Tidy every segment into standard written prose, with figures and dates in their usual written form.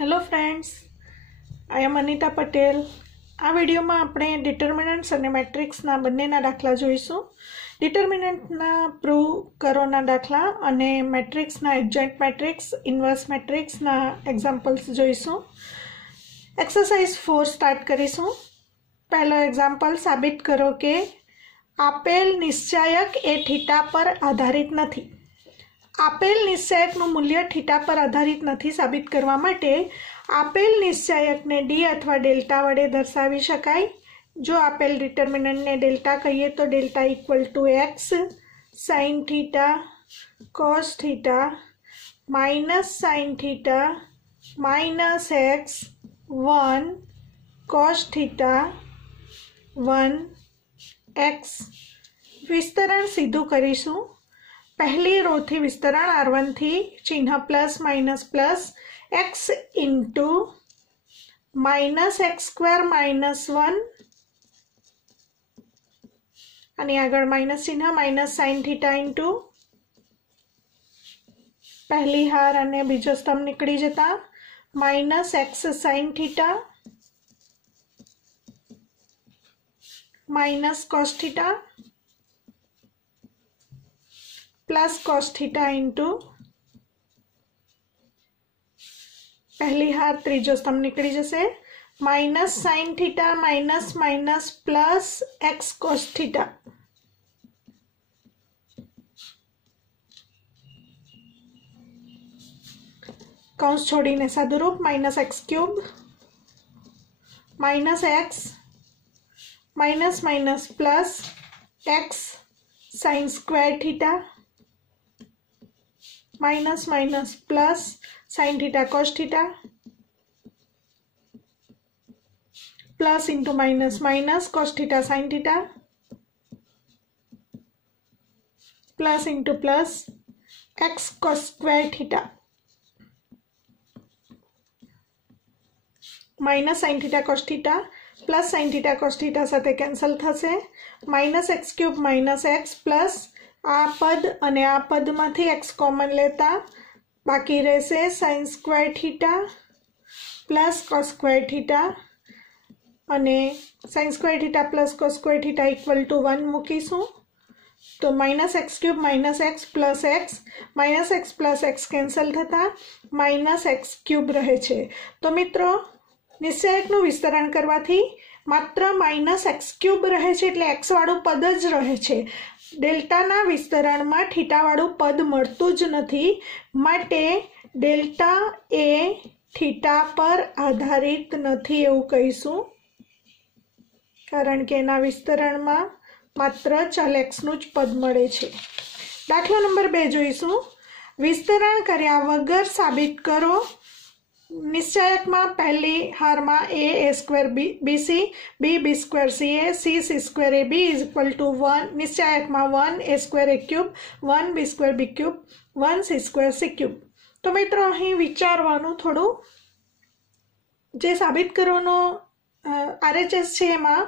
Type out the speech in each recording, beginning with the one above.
Hello friends, I am Anita Patel. आ video में आपणे डिटर्मिनन्ट्स अने मेट्रिक्सना बंनेना दाखला जोईशुं। डिटर्मिनन्टना प्रूव करोना दाखला अने मेट्रिक्सना एडजॉइंट मेट्रिक्स, इनवर्स मेट्रिक्सना एक्जाम्पल्स जोईशुं। एक्सरसाइज 4 स्टार्ट करीशुं। पहलो एक्जाम्पल, साबित करो कि आपेल निश्चायक ए थीटा पर आधारित नथी। आपेल निश्चायकનું मूल्य थीटा पर आधारित नहीं साबित करवा माटे आपेल निश्चायक ने डी अथवा डेल्टा वडे दर्शावी शकाय। जो आपेल डिटर्मिनન્ટ ने डेल्टा कहीए तो delta equal to x sine theta cos theta minus sine theta minus x 1 cos theta 1 x. विस्तरण सीधू करीशुं। पहली रो थी विस्तरण R1 थी चिन्ह plus minus plus x into minus x square minus 1 અને આગળ માઇનસ ચિહ્ન માઇનસ સાइन थीटा इंटू पहली हार અને બીજો સ્તંભ નીકળી જતા minus x sine theta minus cos theta plus cos theta into पहली हार त्रीजो स्तंभ निकली जैसे minus sine theta minus minus plus x cos theta. कौंस छोड़ीने सादुरूप minus x cube minus x minus minus plus x sine square theta minus minus plus sine theta cos theta plus into minus minus cos theta sine theta plus into plus x cos square theta minus sine theta cos theta plus sine theta cos theta साथे cancel थशे minus x cube minus x plus आ पद अने आ पद मांथी x common लेता बाकी रहेशे sine square theta plus cos square theta अने sine square theta plus cos square theta equal to 1 मूकीशुं तो minus x cube minus x plus x cancel थता माइनस एक्स क्यूब रहे छे। तो मित्रों निश्चायकनुं विस्तरण करवाथी मात्र माइनस एक्स क्यूब रहे छे एटले एक्स वाळुं पद ज रहे छे। डेल्टाना विस्तरण में थीटा वाळुं पद मळतुं ज नथी माटे डेल्टा ए थीटा पर आधारित नथी एवुं कहीशुं कारण के एना विस्तरण में मात्र चल एक्सनुं ज पद मळे छे। दाखला नंबर 2 जोईशुं। विस्तरण कर्या वगर साबित करो। निश्चायक में पहली हार में a square b c b square c a c square a b is equal to 1। निश्चायक में 1 a square a cube 1 b square b cube 1 c square c cube. तो मित्रों अहीं विचारवानुं थोड़ुं जे साबित करवानो RHS छे एमां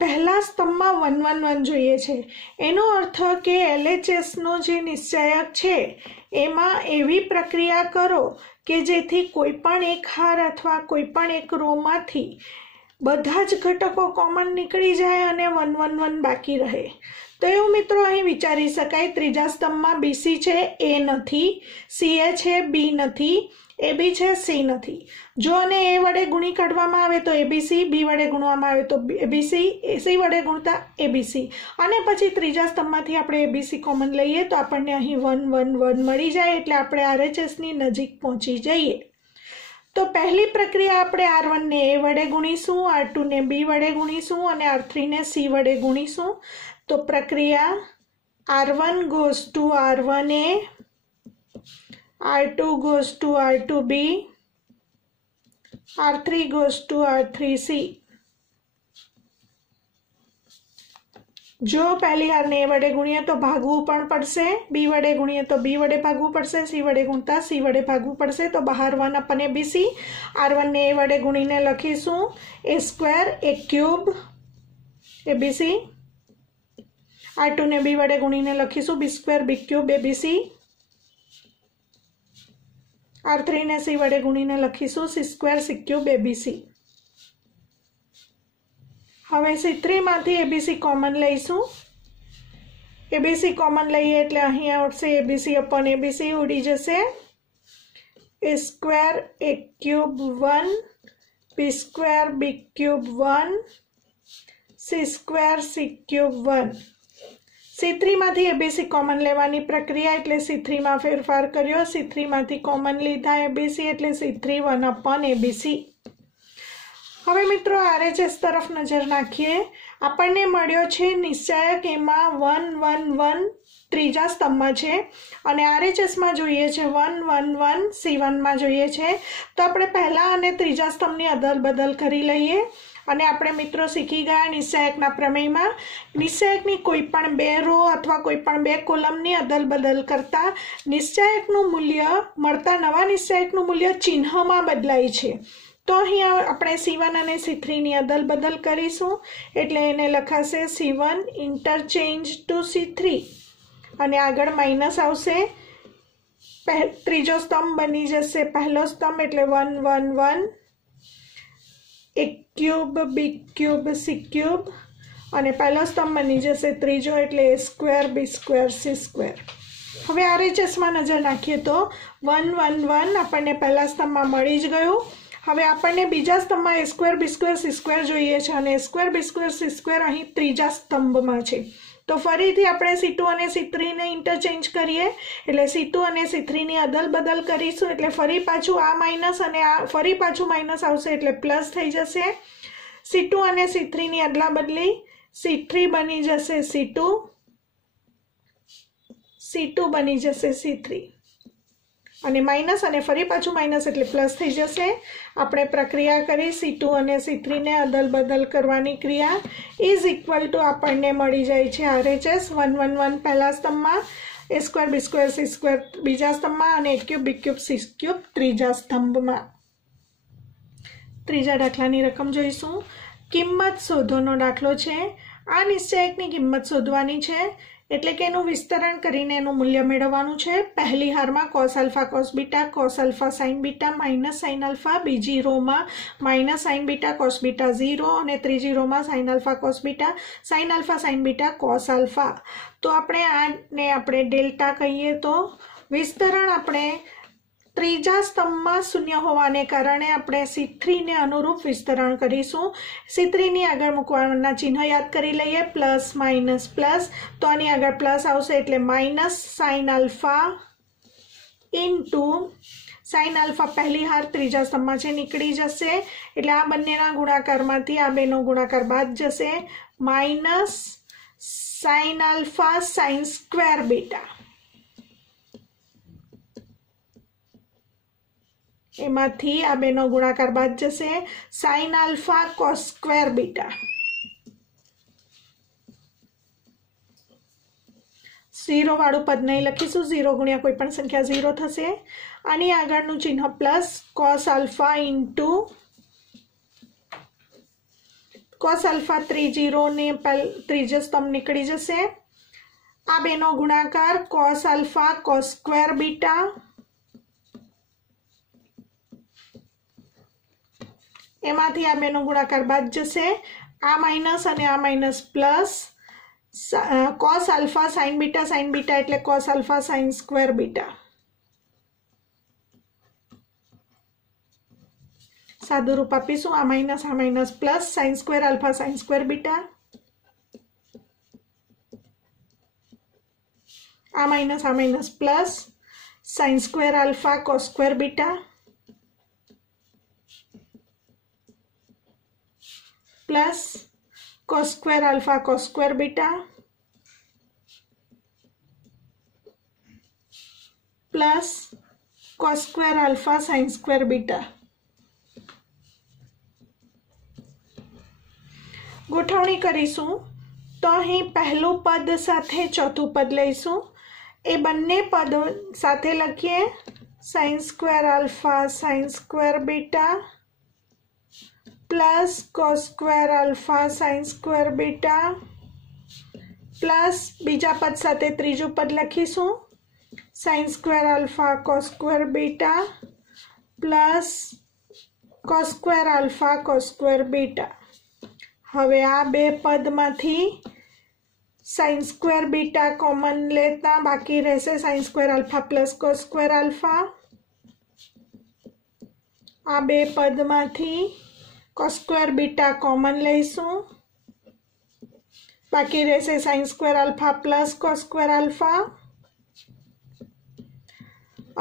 पहला स्तंभ में 1 1 1 जोईए छे। एनो अर्थ के LHS नो जे निश्चायक छे एमां एवी प्रक्रिया करो के जेथी कोईपण एक हार अथवा कोईपण एक रो मांथी बधा ज घटको कॉमन निकली जाए अने 1 1 1 बाकी रहे। तो एवुं मित्रों अहीं विचारी शकाय त्रीजा स्तंभ में BC छे ए नथी CA छे B नथी AB छे C नथी। जो ने A वडे गुणी काढवामां आवे तो ABC B वडे गुणवामां आवे तो ABC C वडे गुणता ABC अने पछी त्रीजा स्तंभमांथी आपणे ABC कॉमन लईए तो आपणने अहीं 1 1 1 मळी जाए एटले आपणे RHS नी नजीक पहोंची जईए। तो पहली प्रक्रिया आपणे R1 ने A वडे गुणीशुं R2 ने B वडे गुणीशुं अने R3 ने C वडे गुणीशुं। तो प्रक्रिया R1 goes to R1A R2 goes to R2B R3 goes to R3C। जो पहली हार ने A वडे गुणीए तो भागवू पण पड़शे B वडे गुणीए तो B वडे भागवू पड़शे C वडे गुणता C वडे भागवू पड़शे तो बहार 1 अपन ABC R1 ने A वडे गुणीने लखीशुं A square A cube ABC R2 ने B वडे गुणीने लखीशुं B square B cube ABC R3 ने C वडे गुणीने लखीशुं C² C³ ABC। हवे C3 मांथी ABC कॉमन लईशुं। ABC कॉमन लईए एटले अहीं आवशे ABC अपॉन ABC उडी जशे A² A³ 1 B² B³ 1 C² C³ 1। C3 मांथी ABC कॉमन लेवानी प्रक्रिया एटले C3 में फेरफार कर्यो। C3 मांथी कॉमन लीधा ABC एटले C3 1 अपॉन ABC। हवे मित्रों RHS तरफ नजर नाखीए। आपणे मळ्यो छे निश्चायक एमां 1 1 1 त्रीजा स्तंभमां छे अने RHS में जोईए छे 1 1 1 C1 में जोईए छे। तो आपणे पहला अने त्रीजा स्तंभनी अदल बदल करी लईए અને આપણે મિત્રો શીખી ગયા નિશ્ચાયકના પ્રમેયમાં નિશ્ચાયકની કોઈપણ બે રો અથવા કોઈપણ બે કોલમની અદલ બદલ કરતા નિશ્ચાયકનું મૂલ્ય મળતા નવા નિશ્ચાયકનું મૂલ્ય ચિહ્નમાં બદલાય છે। તો અહીં આપણે C1 અને C3 ની અદલ બદલ કરીશું એટલે એને લખાશે C1 ઇન્ટરચેન્જ ટુ C3 અને આગળ માઇનસ આવશે। ત્રીજો સ્તંભ બની જશે પહેલો સ્તંભ એટલે 1 1 1 A³ B³ C³ અને પહેલો સ્તંભ બની જશે ત્રીજો એટલે A² B² C²। હવે RHS માં નજર નાખીએ તો 1 1 1 આપણને પહેલા સ્તંભમાં મળી જ ગયું। હવે આપણને બીજા સ્તંભમાં A² B² C² જોઈએ છે અને A² B² C² અહીં ત્રીજા સ્તંભમાં છે। તો ફરીથી આપણે C2 અને C3 ને ઇન્ટરચેન્જ કરીએ એટલે C2 અને C3 ની અદલ બદલ કરીશું એટલે ફરી પાછું આ માઈનસ અને આ ફરી પાછું માઈનસ આવશે એટલે પ્લસ થઈ જશે। C2 અને C3 ની અદલા બદલી C3 બની જશે C2 C2 બની જશે C3 અને માઈનસ અને ફરી પાછું માઈનસ એટલે પ્લસ થઈ જશે। આપણે પ્રક્રિયા કરી C2 અને C3 ને અદલ બદલ કરવાની ક્રિયા ઇઝ ઇક્વલ ટુ આપણને મળી જાય છે RHS 1 1 1 પહેલા સ્તંભમાં A² B² C² બીજા સ્તંભમાં અને A³ B³ C³ ત્રીજા સ્તંભમાં। ત્રીજા દાખલાની રકમ જોઈશું। કિંમત શોધોનો દાખલો છે। આ નિશ્ચાયકની કિંમત શોધવાની છે એટલે કે એનું વિસ્તરણ કરીને એનું મૂલ્ય મેળવવાનું છે। પહેલી હારમાં cos alpha cos beta cos alpha sin beta minus sin alpha, બીજી રોમાં minus sin beta cos beta 0 અને ત્રીજી રોમાં sin alpha cos beta sin beta cos alpha। તો આપણે આને આપણે ડેલ્ટા કહીએ તો વિસ્તરણ આપણે ત્રીજા સ્તંભમાં શૂન્ય હોવાને કારણે આપણે C3 ને અનુરૂપ વિસ્તરણ કરીશું। C3 ની આગળ મૂકવાના ચિહ્ન યાદ કરી લઈએ પ્લસ માઇનસ પ્લસ તો આની આગળ પ્લસ આવશે એટલે minus sin alpha into sin alpha પહેલી હાર ત્રીજા સ્તંભમાં છે નીકળી જશે એટલે આ બંનેના ગુણાકારમાંથી આ બેનો ગુણાકાર બાદ જશે minus sin alpha sin² beta एमांथी आ बेनो गुणाकार बाद जशे sin alpha cos² beta। 0 वाळुं पद नहीं लखीशुं 0 गुण્યા कोईपण संख्या 0 थशे। आनी आगळनुं चिन्ह plus cos alpha into cos alpha त्रीजी रो ने त्रीजो स्तंभ निकળી जशे। आ बेनो गुणाकार cos alpha cos² beta एमांथी आ बेनो गुणाकार बाद जशे आ माइनस अने आ minus plus cos alpha sin beta एटले cos alpha sin² beta। सादुं रूप आपीशुं आ minus plus sin² alpha sin² beta आ minus plus sin² alpha cos² beta plus cos² alpha cos² beta plus cos² alpha sin² beta। गोठवणी करीशुं तो अहीं पहलुं पद साथे चौथुं पद लईशुं ए बंने पद साथे लखीए sin² alpha sin² beta plus cos² alpha sin² beta plus बीजा पद साथे त्रीजू पद लखीशुं sin² alpha cos² beta plus cos square alpha cos square beta. हवे आ बे पदमांथी sin स्क्वेर बीटा कॉमन लेता बाकी रहेशे sin square alpha plus cos square alpha. आ बे पदमांथी cos स्क्वेर बीटा कॉमन लईशुं बाकी रहेशे sin square alpha plus cos square alpha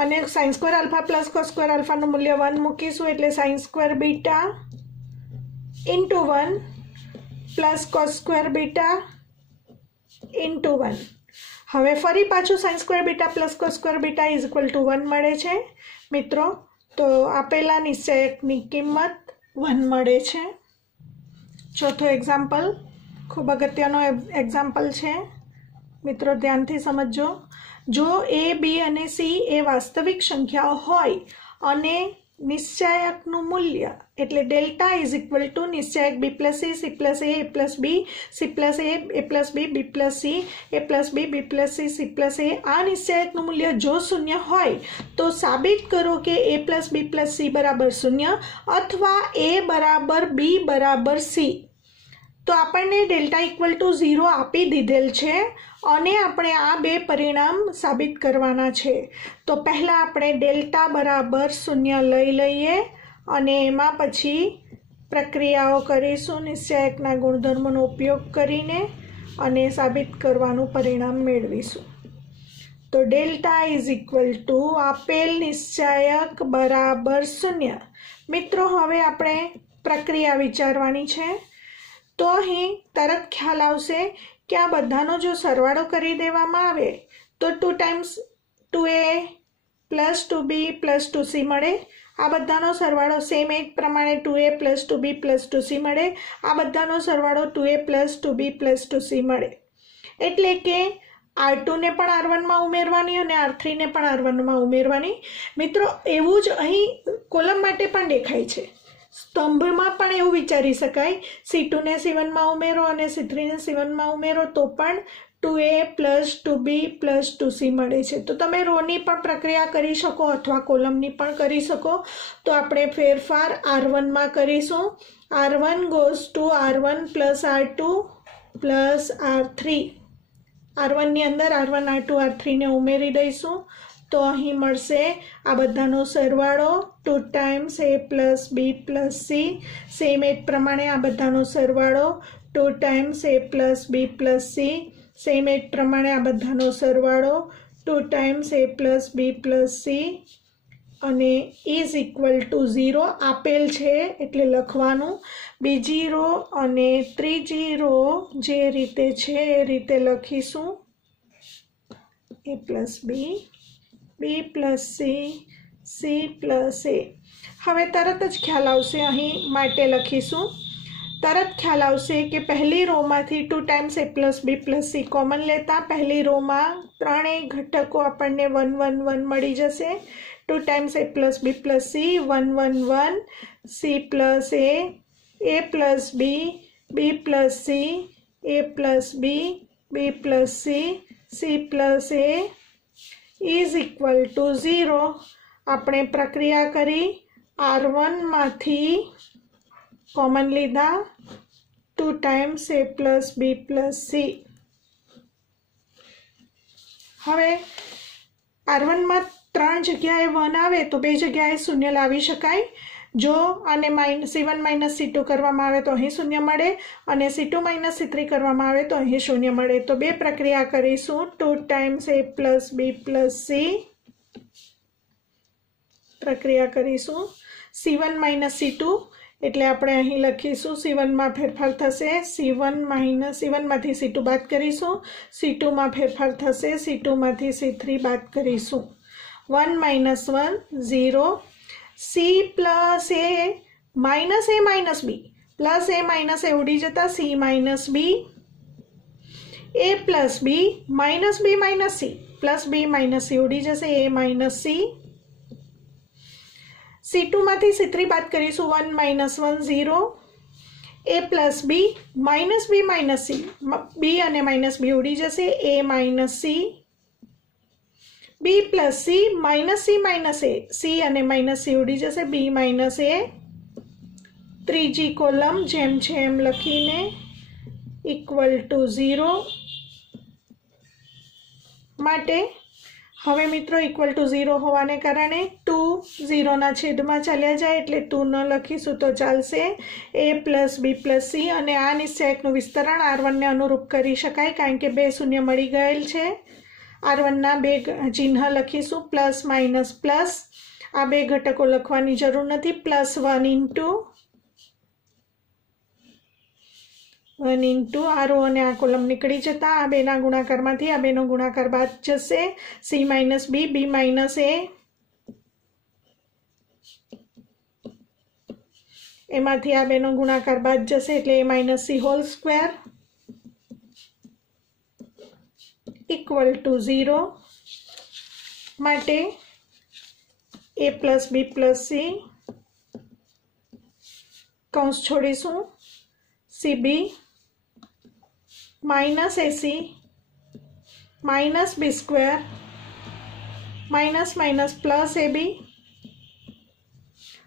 અને sin square alpha plus cos square alpha નું મૂલ્ય 1 મૂકીશું એટલે sin square beta into 1 plus cos square beta into 1। હવે ફરી પાછું sin square beta plus cos square beta is equal to 1 મળે છે મિત્રો। તો આપેલા નિશ્ચયકની કિંમત 1 મળે છે। ચોથો એક્ઝામ્પલ खूब अगत्यनो एग्जाम्पल है मित्रों, ध्यानथी समझो। जो ए बी अने सी ए वास्तविक संख्याओं होय अने निश्चयकनुं मूल्य एटले डेल्टा इज इक्वल टू निश्चयक b plus c plus a plus b c plus a plus b plus c a plus b plus c plus a आ निश्चयकनुं मूल्य जो शून्य होय तो साबित करो कि ए प्लस सी बराबर शून्य अथवा ए बराबर बी बराबर सी। तो आपने डेल्टा इक्वल टू 0 आपी दीधेल छे अने आपणे आ बे परिणाम साबित करवाना छे। तो पहला आपणे डेल्टा बराबर 0 लई लईए अने एमां पछी प्रक्रियाओ करीशुं निश्चयकना गुणधर्मोनो उपयोग करीने अने साबित करवानुं परिणाम मेळवीशुं। तो डेल्टा इज इक्वल टू आपेल निश्चयक बराबर 0। मित्रों हवे आपणे प्रक्रिया विचारवानी छे। तो अहीं तरत ख्याल आवशे कि आ बधानो जो सरवाळो करी देवामां आवे तो 2 times 2a plus 2b plus 2c मळे। आ बधानो सरवाळो सेम एक प्रमाणे 2a plus 2b plus 2c मळे। आ बधानो सरवाळो 2a plus 2b plus 2c मळे। एटले के R2 ने पण R1 में उमेरवानी अने R3 ने पण R1 में उमेरवानी। मित्रों एवुं ज अहीं कोलम माटे पण देखाय छे। स्तंभ में पण एवं विचारी शकाय C2 ने C1 में उमेरो अने C3 ने C1 में उमेरो तो पण 2a plus 2b plus 2c मळे छे। तो तमे रोनी पण प्रक्रिया करी शको अथवा कोलमनी पण करी शको। तो आपणे फेरफार R1 में करीशुं। R1 goes to R1 plus R2 plus R3। R1 नी अंदर R1 R2 R3 ने उमेरी दईशुं तो अहीं मळशे आ बधानो सरवाळो 2 times a plus b plus c। Same एट प्रमाणे आ बधानो सरवाळो 2 times a plus b plus c। Same एट प्रमाणे आ बधानो सरवाळो 2 times a plus b plus c अने इज इक्वल टू 0 आपेल छे एटले लखवानुं। बीजी रो अने त्रीजी रो जे रीते छे ए रीते लखीशुं a plus b b plus c c plus a. हवे तरत ज ख्याल आवशे अहीं माटे लखीशुं। तरत ख्याल आवशे कि पहली रो मांथी 2 times a plus b plus C common लेता पहली रो में त्रणेय घटको आपणे 1 1 1 मळी जशे। 2 times a plus b plus c 1 1 1 c plus a plus b plus c a plus b plus c plus a is equal to 0। आपणे प्रक्रिया करी R1 मांथी कॉमन लीधा 2 times a plus b plus c। हवे R1 में 3 जग्याए 1 आवे तो 2 जग्याए 0 लावी शकाय। जो आने C1 माइनस C2 करवामां आवे तो अहीं 0 मळे अने C2 माइनस C3 करवामां आवे तो अहीं 0 मळे। तो बे प्रक्रिया करीशुं 2 times a plus b plus c प्रक्रिया करीशुं C1 माइनस C2 एटले आपणे अहीं लखीशुं C1 में फेरफार थशे C1 मांथी C2 बाद करीशुं। C2 में फेरफार थशे C2 मांथी C3 बाद करीशुं। 1 minus 1 0 C plus a minus b plus a minus a उड़ी जता C minus b a plus b minus c plus b minus c उड़ी जैसे ए माइनस सी। C2 मांथी C3 बात करीशुं 1 minus 1 0 a plus b minus c b अने minus b उड़ी जैसे a minus c b plus c minus a, c अने minus c उड़ी जशे, बी माइनस ए, त्रीजी कोलम जेम छे एम लखीने इक्वल टू 0 माटे हवे मित्रों इक्वल टू 0 होवाने कारणे 2 0 ना छेदमां चाल्या जाय एटले 2 न लखीशुं तो चालशे। ए प्लस बी प्लस सी अने आ निश्चयकनुं विस्तरण R1 ने अनुरूप करी शकाय कारण के 2 शून्य मळी गयेल छे। R1 ना 2 चिन्ह लखीशुं प्लस माइनस प्लस, आ 2 घटको लखवानी जरूर नथी, प्लस 1 इंटू आ रो अने आ कोलम निकળી जता आ बेना गुणाकारमांथी आ बेनो गुणाकार बाद जशे, c minus b minus a, एमांथी आ बेनो गुणाकार बाद जशे एटले a minus C whole square equal to 0 माटे a plus b plus c कौंस छोड़ीशुं c b minus a c minus b square minus minus plus a b.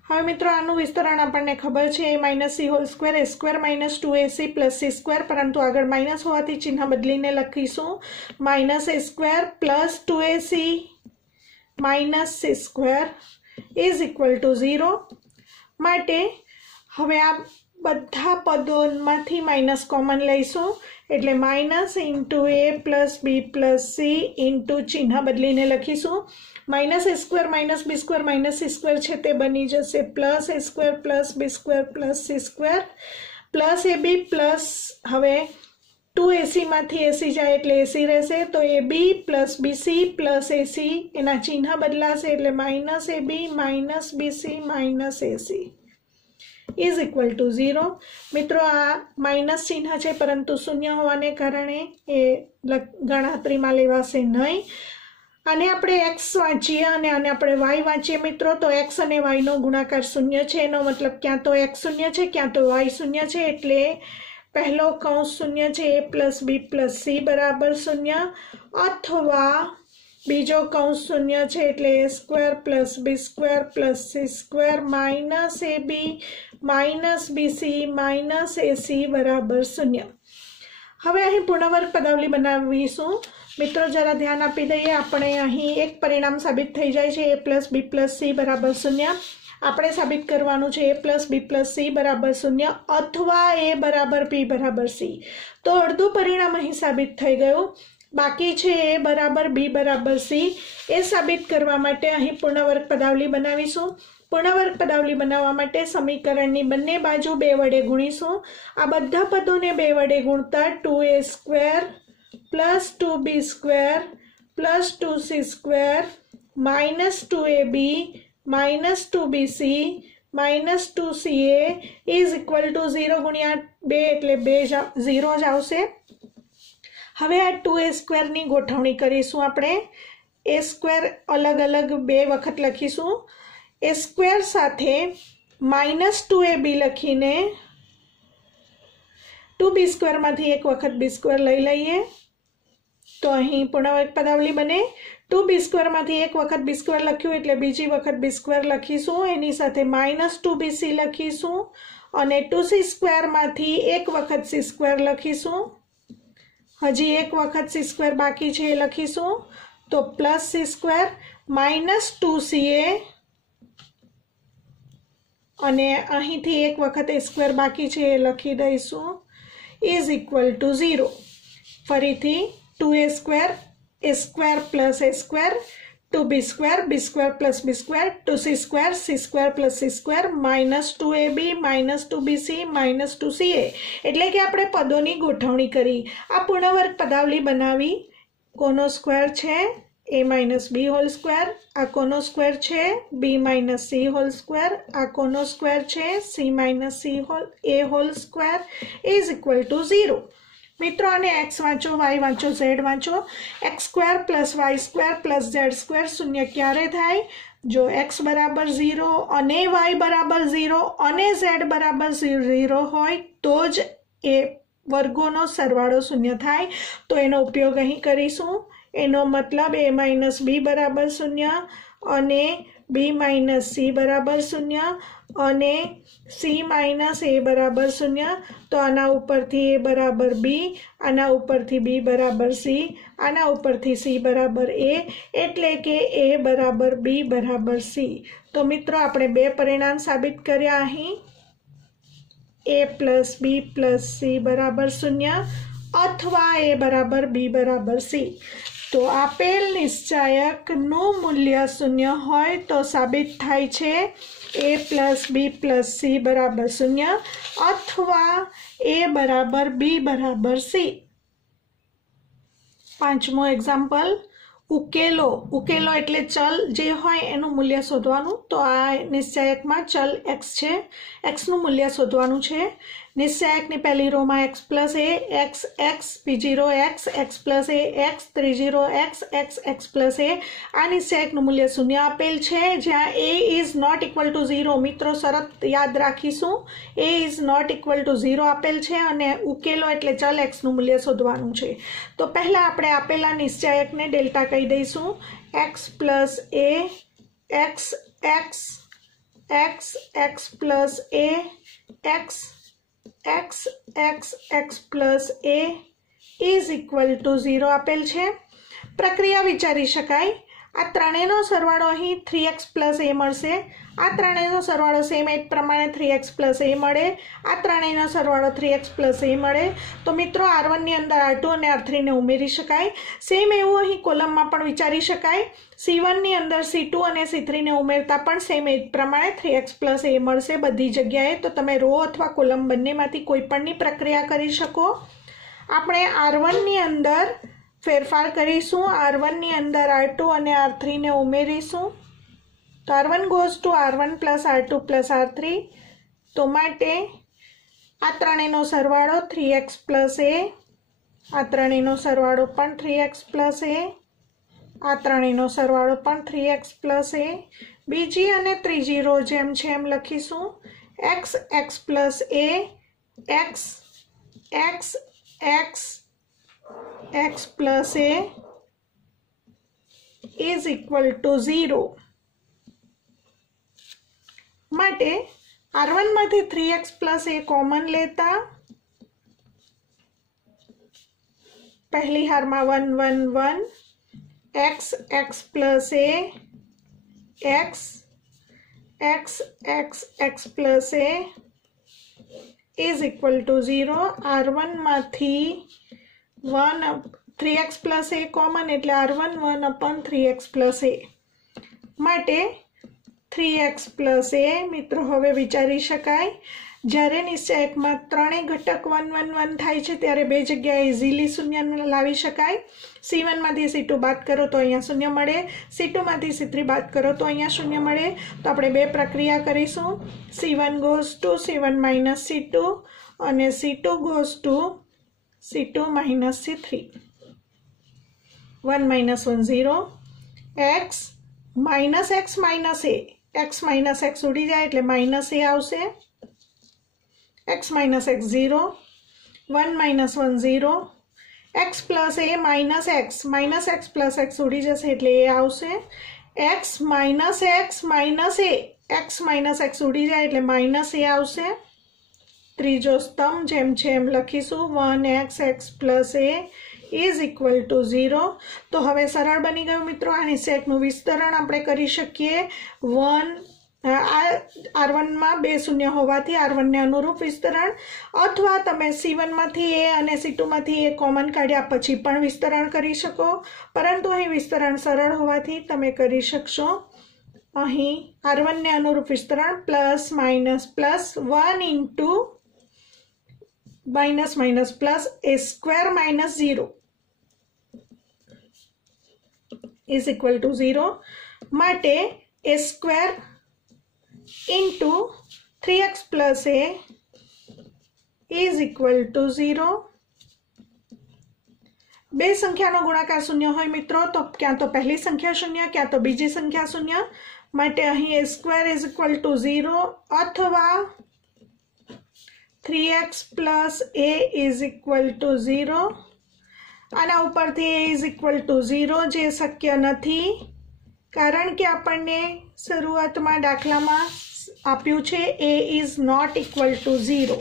हवे मित्रों आनु विस्तरण आपने खबर है a minus C whole square a square minus 2ac प्लस सी स्क्वेर, परंतु आगळ माइनस होवाथी चिन्ह बदलीने लखीशुं minus a square plus 2ac minus c square is equal to 0 माटे हवे आ बधा पदोमांथी माइनस कॉमन लईशुं एटले minus into a plus b plus c into चिन्ह बदलीने लखीशुं minus a square minus b square minus c square छे ते बनी जशे plus a square plus b square plus c square plus a b plus हवे 2ac मांथी ac जाए एटले ac रहेशे तो a b plus b c plus a c एना चिन्ह बदलाशे एटले minus a b minus b c minus a C is equal to 0। मित्रों आ माइनस चिन्ह है परंतु शून्य होवाने कारणे ए गणतरी में लेवाशे नहीं। आने आपणे एक्स वाँचीए अने आने आपणे वाय वाँचीए मित्रों तो एक्स अने वाय नो गुणाकार शून्य है, एनो मतलब क्या तो एक्स शून्य है क्या तो वाय शून्य है, एटले पहलो कौंस शून्य है a plus b plus c बराबर शून्य, अथवा बीजो कौंस शून्य है एटले a square plus b square plus c square minus a b minus b c minus a c बराबर शून्य। हवे अहीं पूर्णवर्ग पदावली बनावीशुं। मित्रों जरा ध्यान आपी दईए, आपणे अहीं एक परिणाम साबित थई जाय छे ए प्लस बी प्लस सी बराबर शून्य। आपणे साबित करवानुं छे ए प्लस बी प्लस सी बराबर शून्य अथवा ए बराबर बी बराबर सी। तो अर्धुं परिणाम अहीं साबित थई गयुं, बाकी छे ए बराबर बी बराबर सी। ए साबित करवा माटे अहीं पूर्णवर्ग पदावली बनावीशुं। पूर्णवर्ग पदावली बनाववा माटे समीकरणनी बंने बाजू 2 वडे गुणीशुं। आ बधा पदोने 2 वडे गुणता 2a square plus 2b square plus 2c square minus 2ab minus 2bc minus 2ca is equal to 0 गुणिया 2 एटले 0 ज आवशे। हवे आ 2a स्क्वेर नी गोठवणी करीशुं। आपणे a स्क्वेर अलग अलग 2 वखत लखीशुं। ए स्क्वेर साथे माइनस 2ab लखीने 2b स्क्वेर मांथी एक वखत b स्क्वेर लई लईए तो अहीं पूर्णवर्ग पदावली बने। 2b स्क्वेर मांथी एक वखत b स्क्वेर लख्युं एटले बीजी वखत b स्क्वेर लखीशुं, एनी साथे माइनस 2bc लखीशुं अने 2c स्क्वेर मांथी एक वखत c स्क्वेर लखीशुं। हजी एक वखत c स्क्वेर बाकी छे ए लखीशुं तो plus c square minus 2ca अने अहींथी एक वखत ए स्क्वेर बाकी छे ए लखी दईशुं इज इक्वल टू 0। फरीथी 2a square plus a square 2b square plus b square 2c square plus c square minus 2ab minus 2bc minus 2ca एटले के आपणे पदोनी गोठवणी करी। आ पूर्णवर्ग पदावली बनावी। कोनो स्क्वेर छे a minus B whole square, आ कोनो स्क्वेर छे b माइनस सी होल स्क्वेर, आ कोनो स्क्वेर छे c minus C whole a whole square is equal to 0। मित्रों आने एक्स वाँचो वाय वाँचो जेड वाँचो। X square plus Y square plus Z square शून्य क्यारे थाय जो एक्स बराबर 0 अने वाय बराबर 0 अने जेड बराबर 0 होय तो ज ए वर्गोनो सरवाळो शून्य थाय। तो एनो उपयोग अहीं करीशुं। एनो मतलब ए माइनस बी बराबर 0 अने बी माइनस सी बराबर 0 अने सी माइनस ए बराबर 0। तो आना उपरथी ए बराबर बी, आना उपरथी बी बराबर सी, आना उपरथी सी बराबर ए, एटले के ए बराबर बी बराबर सी। तो मित्रों आपणे बे परिणाम साबित कर्या। अहीं ए प्लस बी प्लस सी बराबर 0 अथवा ए बराबर बी बराबर सी। तो आपेल निश्चायक नु मूल्य 0 होय तो साबित थाय छे ए प्लस बी प्लस सी बराबर 0 अथवा ए बराबर बी बराबर सी। पांचमो एक्जाम्पल, उकेलो। उकेलो एटले चल जे होय एनु मूल्य शोधवानुं। तो आ निश्चायक में चल x छे, x नु मूल्य शोधवानुं छे। निश्चायकनी पहली रो में x plus a x x, बीजी row x plus a x, त्रीजी रो x प्लस ए। आ निश्चायकनु मूल्य 0 आपेल छे ज्यां a is not equal to 0। मित्रों शरत याद राखीशुं, a is not equal to 0 आपेल छे अने उकेलो एटले चल x नु मूल्य शोधवानुं छे। तो पहला आपणे आपेला निश्चायकने डेल्टा कही दईशुं, x plus a x x x x plus a x x x x plus a is equal to 0 आपेल छे। प्रक्रिया विचारी शकाय। आ त्रणेयनो सरवाळो अहीं 3x प्लस ए मळशे। आ त्रणेयनो सरवाळो सेम एज प्रमाणे 3x प्लस ए मळे। आ त्रणेयनो सरवाळो 3x प्लस ए मळे। तो मित्रों R1 ની અંદર R2 અને R3 ને ઉમેરી શકાય। સેમ એવું અહીં કોલમમાં પણ વિચારી શકાય। C1 ની અંદર C2 અને C3 ને ઉમેરતા પણ સેમ એજ પ્રમાણે 3x પ્લસ એ મળશે બધી જગ્યાએ। તો તમે રો અથવા કોલમ બંનેમાંથી કોઈ પણની પ્રક્રિયા કરી શકો। આપણે R1 ની અંદર फेरफार करीशुं। R1 नी अंदर R2 અને R3 ने उमेरीशुं। तो R1 goes to R1 plus R2 plus R3। तो माटे आ त्रणेयनो सरवाळो 3x प्लस ए, आ त्रणेयनो सरवाळो पण 3x प्लस ए, आ त्रणेयनो सरवाळो पण 3x प्लस ए। बीजी अने त्रीजी रो जेम छे M लखीशुं, x x plus A x x x x plus a is equal to 0। माटे R1 मांथी 3x plus a common लेता पहली हार में 1 1 1 x x plus a x x x x plus a is equal to 0। R1 मांथी 3x plus A common एटले R1 1 अपन 3x plus ए माटे 3x plus ए। मित्रों हवे विचारी शकाय ज्यारे निश्चयक में त्रणेय घटक 1 1 1 थाय छे त्यारे बे जग्याए इजीली शून्य लावी शकाय। C1 मांथी C2 बाद करो तो अहींया शून्य मळे, C2 मांथी C3 बाद करो तो अहींया शून्य मळे। तो आपणे बे प्रक्रिया करीशुं, C1 goes to C1 minus C2 अने C2 goes to C2 minus C3। 1 minus 1 0 x minus x minus a, x minus x उड़ी जाए એટલે minus a આવશે। x minus x 0 1 minus 1 0 x plus a minus x plus x उड़ी जશે એટલે a આવશે। x minus x minus a, x minus x उड़ी जाए એટલે minus a आवશે। त्रीजो स्तंभ जेम जेम लखीशुं 1x x plus a is equal to 0। तो हवे सरळ बनी गयुं मित्रों। आ निश्चयकनुं विस्तरण आपणे करी शकीए। 1 R1 में 2 शून्य होवाथी R1 ने अनुरूप विस्तरण, अथवा तमे C1 मांथी ए अने C2 मांथी ए कॉमन काढ्या पछी पण विस्तरण करी शको। परंतु અહીં विस्तरण सरळ होवाथी तमे करी शकशो। અહીં R1 ने अनुरूप विस्तरण plus minus plus 1 into minus minus plus a square minus 0 is equal to 0 माटे a square into 3x plus a is equal to 0। बे संख्या नो गुणाकार शून्य होय मित्रों तो क्या तो पहली संख्या शून्य क्या तो बीजी संख्या शून्य माटे अहीं a square is equal to 0 अथवा 3x plus a is equal to 0 આના ઉપરથી a ઇઝ ઇક્વલ ટુ 0 જે શક્ય નથી, કારણ કે આપણને શરૂઆતમાં દાખલામાં આપ્યું છે a is not equal to 0,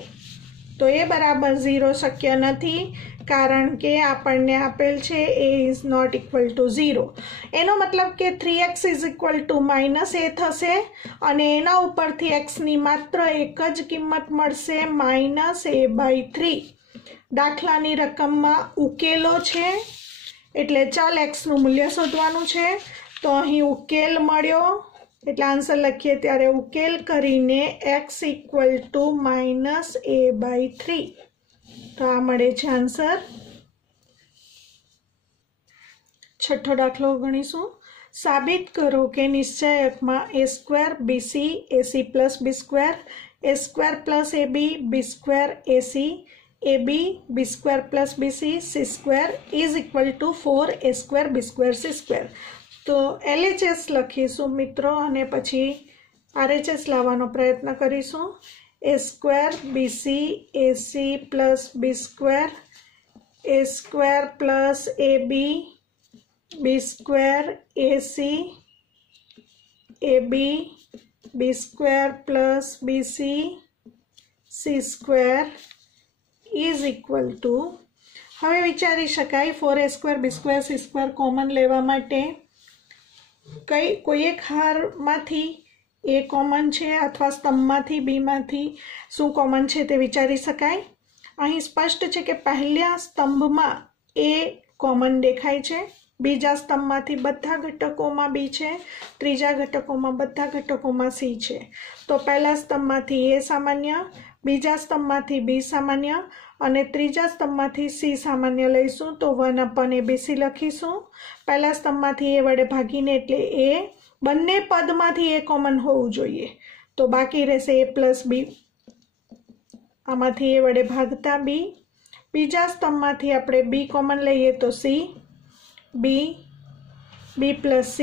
તો એ બરાબર 0 શક્ય નથી, કારણ કે આપણને આપેલ છે a is not equal to 0. એનો મતલબ કે 3x is equal to -a થશે અને એના ઉપરથી xની માત્ર એક જ કિંમત મળશે -a/3. દાખલાની રકમમાં ઉકેલો છે એટલે ચલ xનું મૂલ્ય શોધવાનું છે, તો અહીં ઉકેલ મળ્યો એટલે આન્સર લખીએ ત્યારે ઉકેલ કરીને x ઇક્વલ ટુ -a/3, તો આ મળે છે આન્સર. છઠ્ઠો દાખલો ગણીશું. સાબિત કરો કે નિશ્ચયકમાં a² bc ac plus b² a² plus ab b² ac ab b² plus bc c² is equal to 4a² b² c². તો LHS લખીશું મિત્રો અને પછી RHS લાવવાનો પ્રયત્ન કરીશું. a² bc ac plus b² a² plus ab b² ac ab b² plus bc c² is equal to, હવે વિચારી શકાય 4a² b² c² કોમન લેવા માટે કોઈ એક હારમાંથી a કોમન છે અથવા સ્તંભમાંથી બીમાંથી શું કોમન છે તે વિચારી શકાય. અહીં સ્પષ્ટ છે કે પહેલા સ્તંભમાં a કોમન દેખાય છે, બીજા સ્તંભમાંથી બધા ઘટકોમાં b છે, ત્રીજા ઘટકોમાં બધા ઘટકોમાં c છે. તો પહેલા સ્તંભમાંથી a સામાન્ય, બીજા સ્તંભમાંથી b સામાન્ય અને ત્રીજા સ્તંભમાંથી c સામાન્ય લઈશું તો 1/abc લખીશું. પહેલા સ્તંભમાંથી a વડે ભાગીને એટલે a, બંને પદમાંથી a કોમન હોવું જોઈએ, તો બાકી રહેશે a પ્લસ b, આમાંથી a વડે ભાગતા b. બીજા સ્તંભમાંથી આપણે b કોમન લઈએ તો c, b પ્લસ c.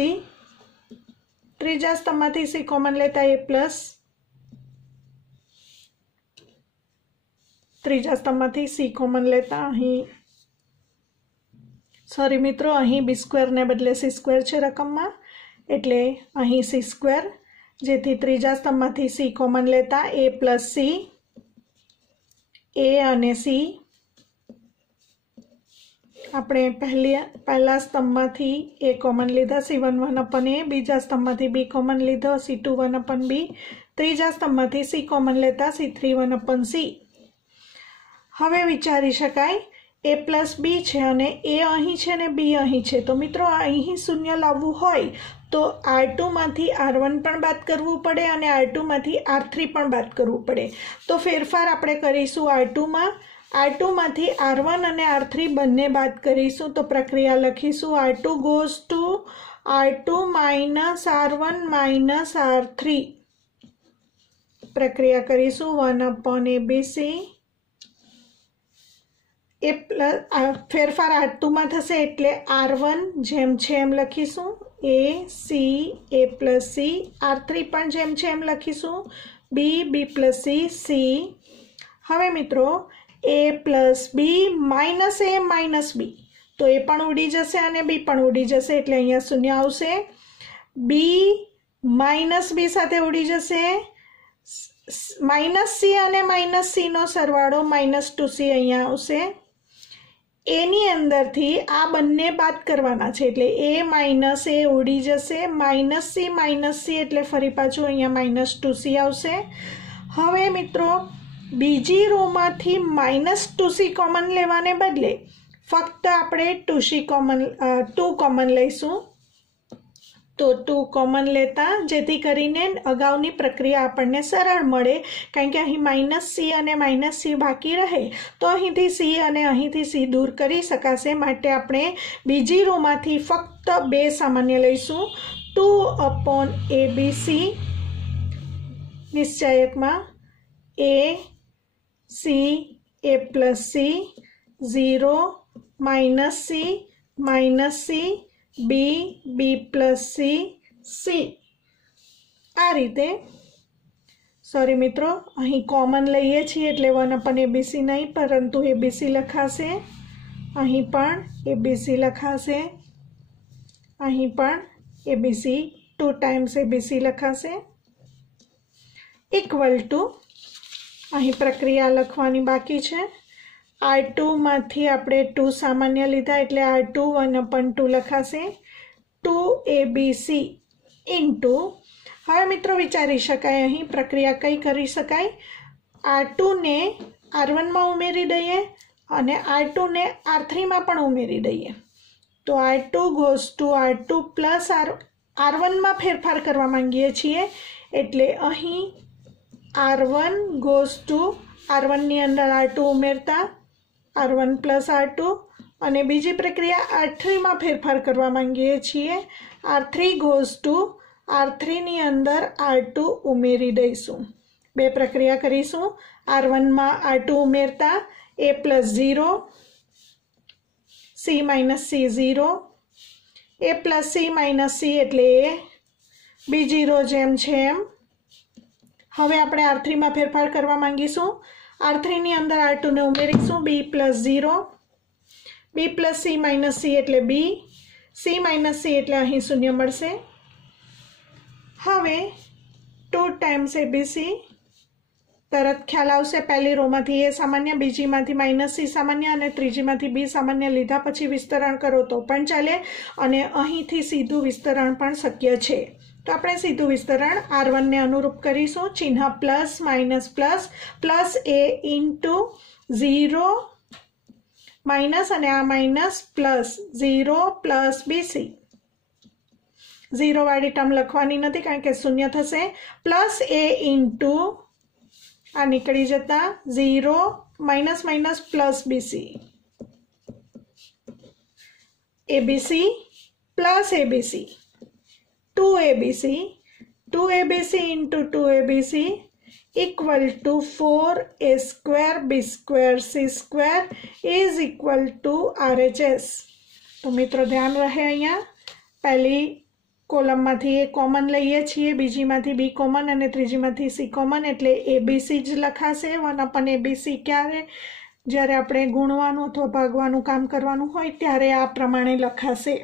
ત્રીજા સ્તંભમાંથી c કોમન લેતા a પ્લસ, ત્રીજા સ્તંભમાંથી c કોમન લેતા અહીં સોરી મિત્રો અહીં b² ને બદલે c² છે રકમમાં, એટલે અહીં c², જેથી ત્રીજા સ્તંભમાંથી c કોમન લેતા a પ્લસ c, a અને c. આપણે પહેલા સ્તંભમાંથી a કોમન લીધા c1 1/a, બીજા સ્તંભમાંથી b કોમન લીધો c2 1/b, ત્રીજા સ્તંભમાંથી c કોમન લેતા c3 1/c. હવે વિચારી શકાય a પ્લસ b છે અને a અહીં છે ને b અહીં છે, તો મિત્રો અહીં શૂન્ય લાવવું હોય તો R2 માંથી R1 પણ બાદ કરવું પડે અને R2 માંથી R3 પણ બાદ કરવું પડે. તો ફેરફાર આપણે કરીશું R2 માંથી R1 અને R3 બંને બાદ કરીશું, તો પ્રક્રિયા લખીશું R2 goes to R2 minus R1 minus R3. પ્રક્રિયા કરીશું 1/abc. એ ફેરફાર R2 માં થશે એટલે R1 જેમ છે એમ લખીશું, a પ્લસ c, R3 પણ જેમ છે એમ લખીશું, b પ્લસ c, c. હવે મિત્રો a plus b minus a minus b, તો a પણ ઉડી જશે અને b પણ ઉડી જશે એટલે અહીંયા શૂન્ય આવશે. b માઇનસ b સાથે ઉડી જશે, માઇનસ c અને માઇનસ c નો સરવાળો -2c અહીંયા આવશે. એની અંદરથી આ બંને બાદ કરવાના છે એટલે a માઇનસ a ઉડી જશે, -c એટલે ફરી પાછું અહીંયા -2c આવશે. હવે મિત્રો બીજી રોમાંથી -2c કોમન લેવાને બદલે ફક્ત આપણે 2 કોમન લઈશું, તો 2 કોમન લેતા જેથી કરીને અગાઉની પ્રક્રિયા આપણને સરળ મળે, કારણ કે અહીં -c અને -c બાકી રહે તો અહીંથી c અને અહીંથી c દૂર કરી શકાશે. માટે આપણે બીજી રોમાંથી ફક્ત 2 સામાન્ય લઈશું, 2/abc. નિશ્ચયકમાં a c a plus c 0 -c b plus c c. આ રીતે સોરી મિત્રો અહીં કોમન લઈએ છીએ એટલે 1/abc નહીં પરંતુ abc લખાશે. અહીં પણ ABC લખાશે, અહીં પણ ABC 2 ટાઈમ્સ ABC લખાશે ઇક્વલ ટુ અહીં પ્રક્રિયા લખવાની બાકી છે। R2 માંથી આપણે 2 સામાન્ય લીધા એટલે R2 1/2 લખાશે 2ABC ઇન્ટુ હવે મિત્રો વિચારી શકાય અહીં પ્રક્રિયા કઈ કરી શકાય R2 ને R1 માં ઉમેરી દઈએ અને R2 ને R3 માં પણ ઉમેરી દઈએ તો R2 goes to R2 plus R1 માં ફેરફાર કરવા માંગીએ છીએ એટલે અહીં R1 goes to R1 ની અંદર R2 ઉમેરતા R1 પ્લસ R2 અને બીજી પ્રક્રિયા R3 માં ફેરફાર કરવા માંગીએ છીએ R3 goes to R3 ની અંદર R2 ઉમેરી દઈશું બે પ્રક્રિયા કરીશું R1 માં R2 ઉમેરતા A plus 0 C minus C 0 A plus C minus C એટલે A B0 જેમ છે એમ હવે આપણે R3 માં ફેરફાર કરવા માંગીશું R3 ની અંદર R2 ને ઉમેરીશું B plus 0 B plus C minus C એટલે B C minus C એટલે અહીં શૂન્ય મળશે હવે 2 times ABC તરત ખ્યાલ આવશે પહેલી રોમાંથી A સામાન્ય બીજીમાંથી -C સામાન્ય અને ત્રીજીમાંથી B સામાન્ય લીધા પછી વિસ્તરણ કરો તો પણ ચાલે અને અહીંથી સીધું વિસ્તરણ પણ શક્ય છે તો આપણે સીધું વિસ્તરણ R1 ને અનુરૂપ કરીશું ચિહ્ન plus minus plus A into 0 minus અને આ માઇનસ પ્લસ 0 પ્લસ BC 0 વાળી ટર્મ લખવાની નથી કારણ કે શૂન્ય થશે પ્લસ A ઇન્ટુ આ નીકળી જતા 0 minus minus plus BC ABC plus ABC 2ABC into 2ABC equal to 4A square B square C square is equal to RHS તો મિત્રો ध्यान रहे અહીંયા પહેલી કોલમમાંથી A કોમન લઈએ છીએ બીજીમાંથી B કોમન અને ત્રીજીમાંથી C કોમન એટલે ABC જ લખાશે 1/ABC ક્યારે જ્યારે આપણે ગુણવાનું અથવા ભાગવાનું કામ કરવાનું હોય ત્યારે આ પ્રમાણે લખાશે